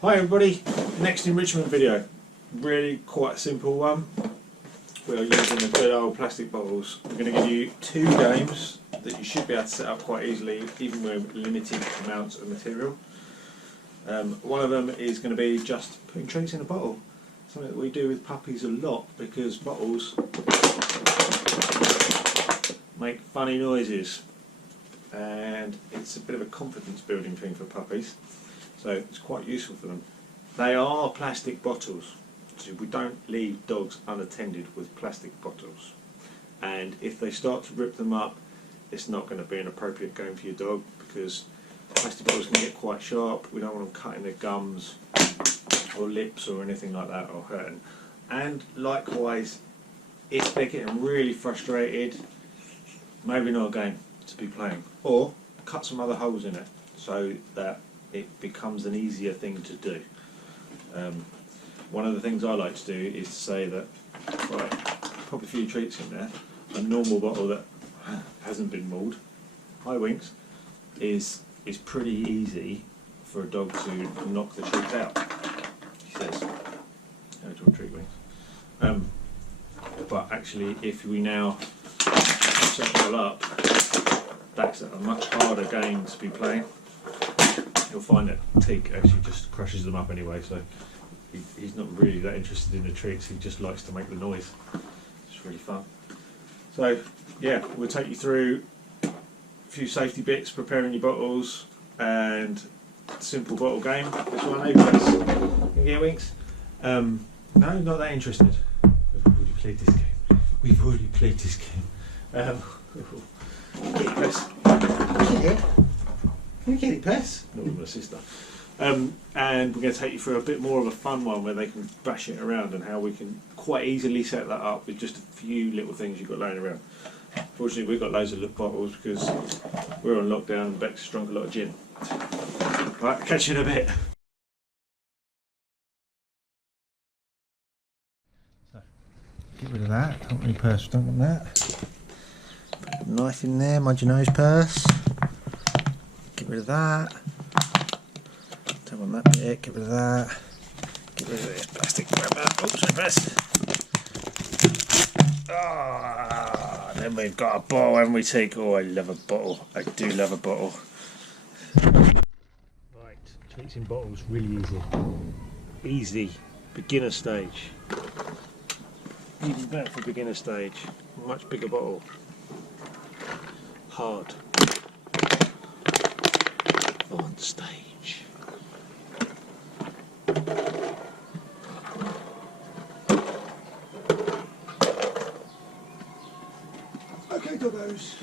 Hi everybody, next enrichment video. Really quite a simple one. We are using the good old plastic bottles. I'm going to give you two games that you should be able to set up quite easily, even with limited amounts of material. One of them is going to be just putting treats in a bottle. Something that we do with puppies a lot because bottles make funny noises and it's a bit of a confidence building thing for puppies. So it's quite useful for them. They are plastic bottles, so we don't leave dogs unattended with plastic bottles. And if they start to rip them up, it's not going to be an appropriate game for your dog because plastic bottles can get quite sharp. We don't want them cutting their gums or lips or anything like that or hurting. And likewise, if they're getting really frustrated, maybe not a game to be playing. Or cut some other holes in it so that it becomes an easier thing to do. One of the things I like to do is to say that, right, pop a few treats in there. A normal bottle that hasn't been mauled, hi Winks, is pretty easy for a dog to knock the treats out. He says, "How to a treat, Winks." But actually, if we now set it all up, that's a much harder game to be playing. You'll find that Teak actually just crushes them up anyway, so he's not really that interested in the treats, he just likes to make the noise. It's really fun. So yeah, we'll take you through a few safety bits, preparing your bottles, and simple bottle game. This one, Can you get Winks? No, not that interested. We've already played this game. We've already played this game. Press. Yeah. Can you get it, Pess? Not with my sister. And we're going to take you through a bit more of a fun one where they can bash it around and how we can quite easily set that up with just a few little things you've got laying around. Fortunately, we've got loads of bottles because we're on lockdown and Beck's drunk a lot of gin. Right, catch you in a bit. So, get rid of that. Don't want any purse, don't want that. Put the knife in there, mind your nose, purse. Get rid of that. Don't want that bit. Get rid of that. Get rid of this plastic. Grab that. Oh, sorry, press. Ah, then we've got a bottle, haven't we, Teak? Oh, I love a bottle. I do love a bottle. Right, treats in bottles, really easy. Easy. Beginner stage. Even better for beginner stage. Much bigger bottle. Hard. On stage. Okay, doggos.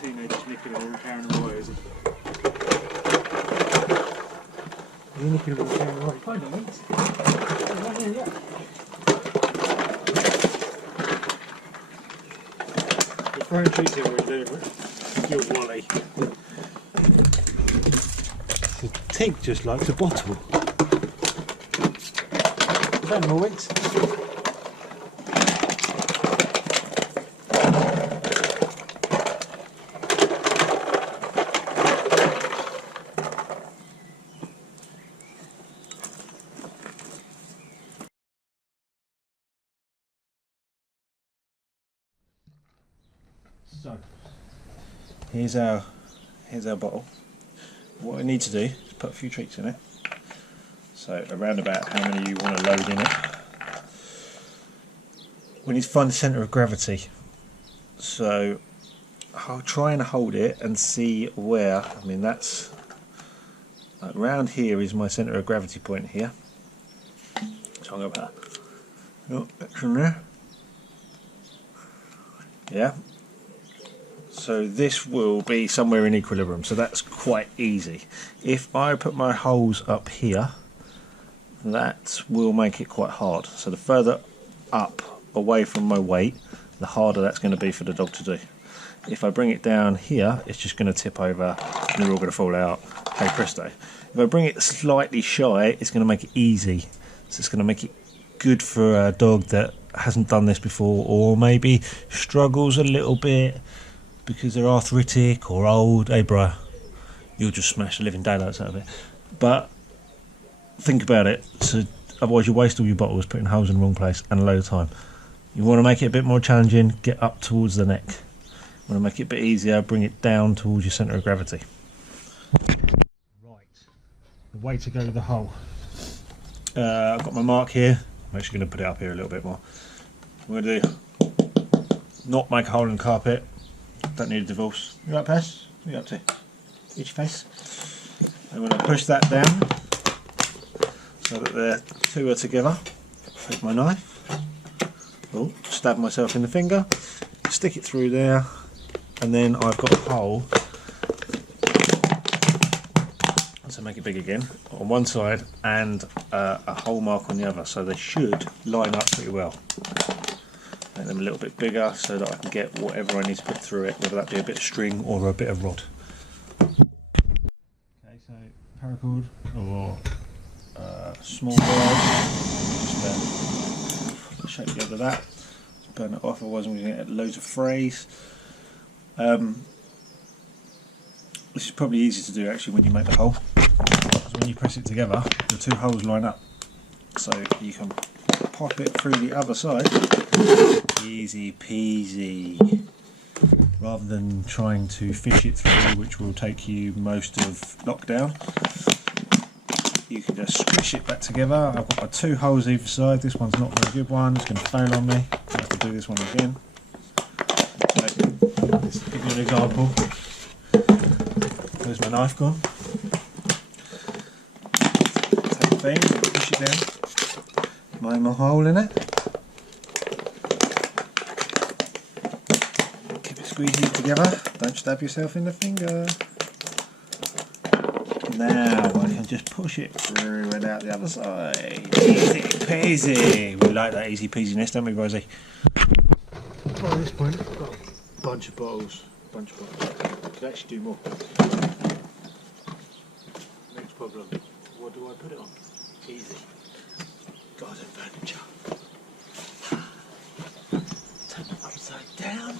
Teenagers nicking them all, carrying them away, is he? You're nicking them all, carrying them away. Find them, Winks. Right here, yeah. You're throwing treats in when you're doing it. You're Wally. The Teak just likes a bottle. Found them all, Winks. So here's our bottle. What I need to do is put a few treats in it. So around about how many you want to load in it. We need to find the centre of gravity. So I'll try and hold it and see where. I mean, that's like around here is my centre of gravity point here. So I'm going to put that's in there. Yeah. So this will be somewhere in equilibrium. So that's quite easy. If I put my holes up here, that will make it quite hard. So the further up away from my weight, the harder that's going to be for the dog to do. If I bring it down here, it's just going to tip over and they're all going to fall out. Hey presto. If I bring it slightly shy, it's going to make it easy. So it's going to make it good for a dog that hasn't done this before, or maybe struggles a little bit because they're arthritic or old. Hey bro, you'll just smash the living daylights out of it. But think about it, so otherwise you waste all your bottles putting holes in the wrong place and a load of time. You want to make it a bit more challenging, get up towards the neck. You want to make it a bit easier, bring it down towards your centre of gravity. Right, the way to go to the hole. I've got my mark here. I'm actually going to put it up here a little bit more. I'm going to do, not make a hole in the carpet. Don't need a divorce. You right, Pess? What are you up to? Eat your face. I'm going to push that down so that the two are together. Take my knife. Oh, stab myself in the finger. Stick it through there, and then I've got a hole. So make it big again on one side and a hole mark on the other, so they should line up pretty well. Make them a little bit bigger so that I can get whatever I need to put through it, whether that be a bit of string or a bit of rod. Okay, so paracord or small rod, just shape the end of that, just burn it off, otherwise I'm going to get loads of frays. This is probably easy to do actually when you make the hole. When you press it together, the two holes line up, so you can pop it through the other side. Easy peasy, rather than trying to fish it through, which will take you most of lockdown. You can just squish it back together. I've got my two holes either side. This one's not a very good one, it's going to fail on me. I have to do this one again. So, let's give you an example. Where's my knife gone? Thing, push it down, make my hole in it, keep it squeezing it together, don't stab yourself in the finger. Now I can just push it through and out the other side. Easy peasy. We like that easy peasiness, don't we, Rosie? By this point I've got a bunch of bottles. Could actually do more. Next problem, what do I put it on? Easy. Garden furniture. Turn it upside down.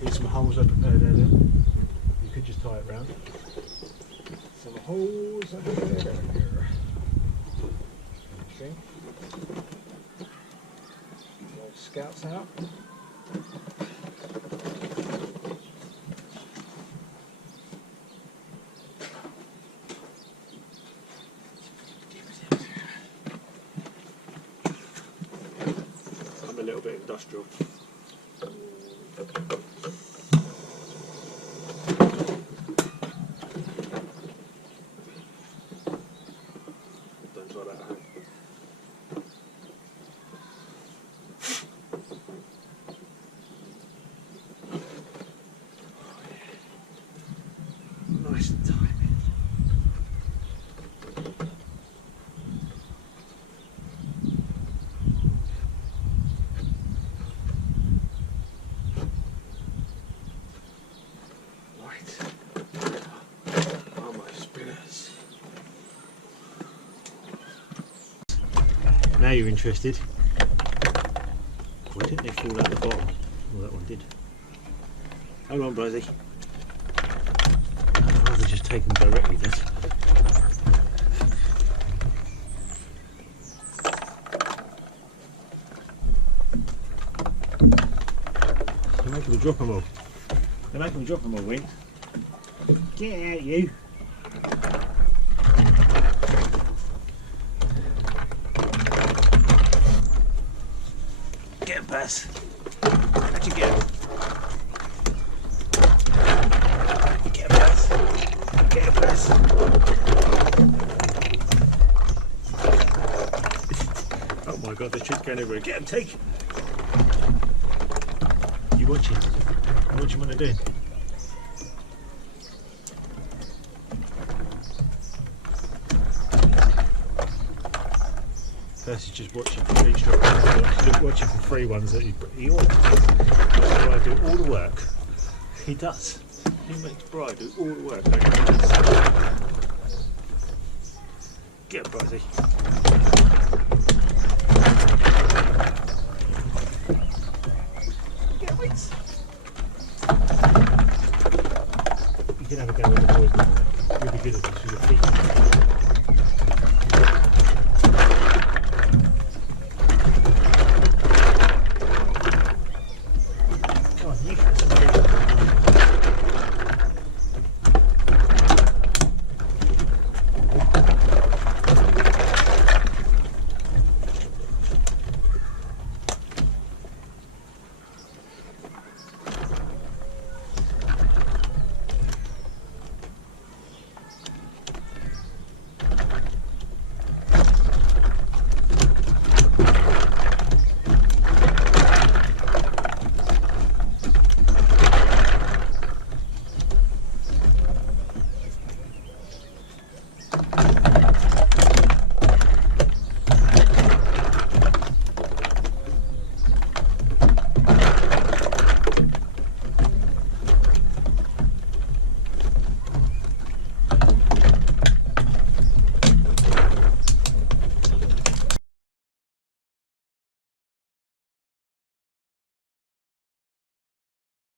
Here's some holes I prepared earlier. You could just tie it round. Some holes I prepared earlier. Okay. Scouts out. I'm a little bit industrial. Don't try that at home. Nice and tight. Now you're interested. Why didn't they fall out the bottom? Well, that one did. Hold on, Brizzy. I'd rather just take them directly this. making me drop them all. They're making me drop them all, Win. Get out, you. Get him, Buzz. How'd you get him? Get him, Buzz. Get him, Buzz. Oh my god, the shit's going everywhere. Get him, Teak. You watching? You watching what they're doing? Percy's just watching for free shots. Watching for free ones that he always does. Brian do all the work. He does. He makes Brian do all the work. Get him, Brizzy. Get him, Wits. You can have a go with the boys now. You'll be good at this with your feet. You got some big